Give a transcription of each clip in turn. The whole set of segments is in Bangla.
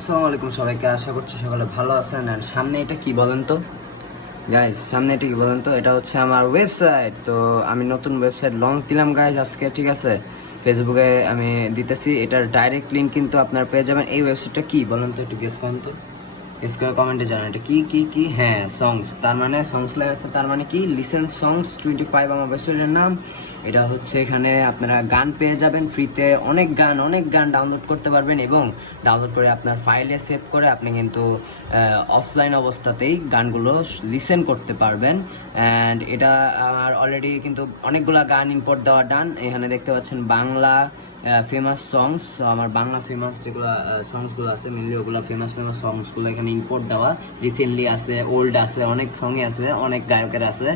আসসালামু আলাইকুম সবাইকে, আশা করছি সকলে ভালো আছেন। আর সামনে এটা কি বলেন তো গাইজ, সামনে এটা কি বলেন তো? এটা হচ্ছে আমার ওয়েবসাইট। তো আমি নতুন ওয়েবসাইট লঞ্চ দিলাম গাইজ আজকে, ঠিক আছে? ফেসবুকে আমি দিতেছি, এটার ডাইরেক্ট লিঙ্ক কিন্তু আপনার পেয়ে যাবেন। এই ওয়েবসাইটটা কি বলেন তো, একটু গেস করেন তো, গেস করে কমেন্টে জানান এটা কি কি কি। হ্যাঁ, সংস, তার মানে সংস লেখা আছে, তার মানে কি লিসেন সংস 25 আমার ওয়েবসাইটের নাম। এটা হচ্ছে এখানে আপনারা গান পেয়ে যাবেন ফ্রিতে, অনেক গান ডাউনলোড করতে পারবেন এবং ডাউনলোড করে আপনার ফাইলে সেভ করে আপনি কিন্তু অফলাইন অবস্থাতেই গানগুলো লিসেন করতে পারবেন। অ্যান্ড এটা আমার অলরেডি কিন্তু অনেকগুলা গান ইম্পোর্ট দেওয়া ডান। এখানে দেখতে পাচ্ছেন বাংলা ফেমাস সংস, আমার বাংলা ফেমাস যেগুলো সংসগুলো আছে মেনলি ওগুলো ফেমাস সংসগুলো এখানে ইম্পোর্ট দেওয়া। রিসেন্টলি আছে, ওল্ড আছে, অনেক সঙ্গে আছে, অনেক গায়কের আছে,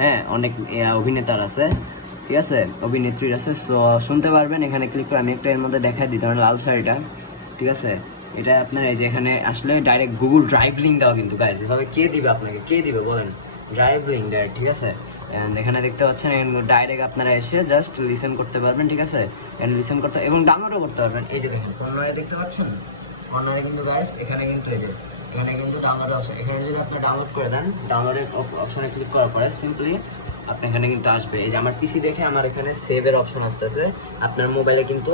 হ্যাঁ, অনেক অভিনেতার আছে, ঠিক আছে, অভিনেত্রীর আছে। সো শুনতে পারবেন এখানে ক্লিক করে। আমি একটা এর মধ্যে দেখাই দিই, ধরেন লাল শাড়িটা, ঠিক আছে? এটা আপনার এই যে এখানে আসলে ডাইরেক্ট গুগল ড্রাইভ লিঙ্ক দেওয়া কিন্তু গাইজ। এভাবে কে দিবে আপনাকে, কে দিবে বলেন? ড্রাইভ লিঙ্ক ডাইরেক্ট, ঠিক আছে? এখানে দেখতে পাচ্ছেন ডাইরেক্ট আপনারা এসে জাস্ট লিসেন করতে পারবেন, ঠিক আছে? লিসেন করতে এবং ডাউনলোডও করতে পারবেন। এই যে দেখেন কর্নারে দেখতে পাচ্ছেন, কর্নারে কিন্তু গাইজ এখানে কিন্তু এই যে এখানে কিন্তু ডাউনলোড অপশন, এখানে যদি আপনি ডাউনলোড করে দেন, ডাউনলোডের অপশনে ক্লিক করার পরে সিম্পলি আপনি এখানে কিন্তু আসবে। এই যে আমার পিসি দেখে আমার এখানে সেভের অপশন আসতেছে। আপনার মোবাইলে কিন্তু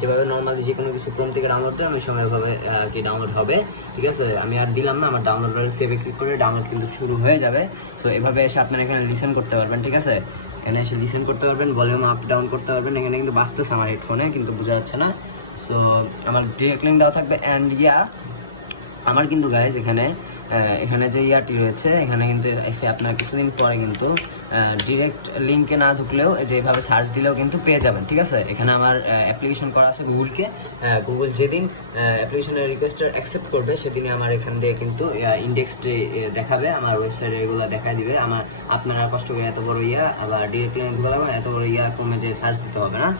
যেভাবে নর্মালি যে কোনো কিছু ক্রোম থেকে ডাউনলোড দেয় ওই সময়ভাবে আর কি ডাউনলোড হবে, ঠিক আছে? আমি আর দিলাম না, আমার ডাউনলোড করে সেভে ক্লিক করে ডাউনলোড কিন্তু শুরু হয়ে যাবে। সো এভাবে এসে আপনারা এখানে লিসেন করতে পারবেন, ঠিক আছে? এখানে এসে লিসেন করতে পারবেন, ভলিউম আপ ডাউন করতে পারবেন। এখানে কিন্তু বাজতেছে আমার হেডফোনে, কিন্তু বোঝা যাচ্ছে না। সো আমার ডিরেক্ট লিঙ্ক দেওয়া থাকবে। অ্যান্ড আমার কিন্তু গাইজ এখানে যে ইয়ারটি রয়েছে, এখানে কিন্তু এসে আপনার কিছুদিন পরে কিন্তু ডিরেক্ট লিঙ্কে না ঢুকলেও যেভাবে সার্চ দিলেও কিন্তু পেয়ে যাবেন, ঠিক আছে? এখানে আমার অ্যাপ্লিকেশন করা আছে গুগলকে। গুগল যেদিন অ্যাপ্লিকেশনের রিকোয়েস্টটা অ্যাকসেপ্ট করবে সেদিনই আমার এখান দিয়ে কিন্তু ইন্ডেক্সটি দেখাবে, আমার ওয়েবসাইটে এগুলো দেখা দিবে। আপনারা কষ্ট করে এত বড় আবার ডিরেক্ট লিঙ্ক ঢুকালে এত বড় কমে যে সার্চ দিতে হবে না।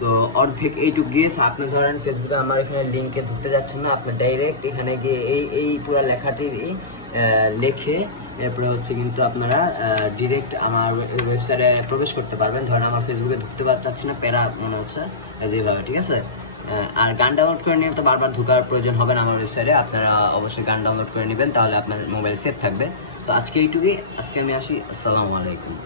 সো অর্ধেক এইটুক গেস। আপনি ধরেন ফেসবুকে আমার এখানে লিঙ্কে ঢুকতে যাচ্ছেন না, আপনি ডাইরেক্ট এখানে গিয়ে এই পুরো লেখাটি লেখে এরপরে হচ্ছে কিন্তু আপনারা ডিরেক্ট আমার ওয়েবসাইটে প্রবেশ করতে পারবেন। ধরেন আমার ফেসবুকে ঢুকতে চাচ্ছি না, প্যারা মনে হচ্ছে যেভাবে, ঠিক আছে? আর গান ডাউনলোড করে নিলে তো বারবার ঢোকার প্রয়োজন হবে না আমার ওয়েবসাইটে। আপনারা অবশ্যই গান ডাউনলোড করে নেবেন, তাহলে আপনার মোবাইল সেফ থাকবে। সো আজকে এইটুকুই, আজকে আমি আসি। আসসালামু আলাইকুম।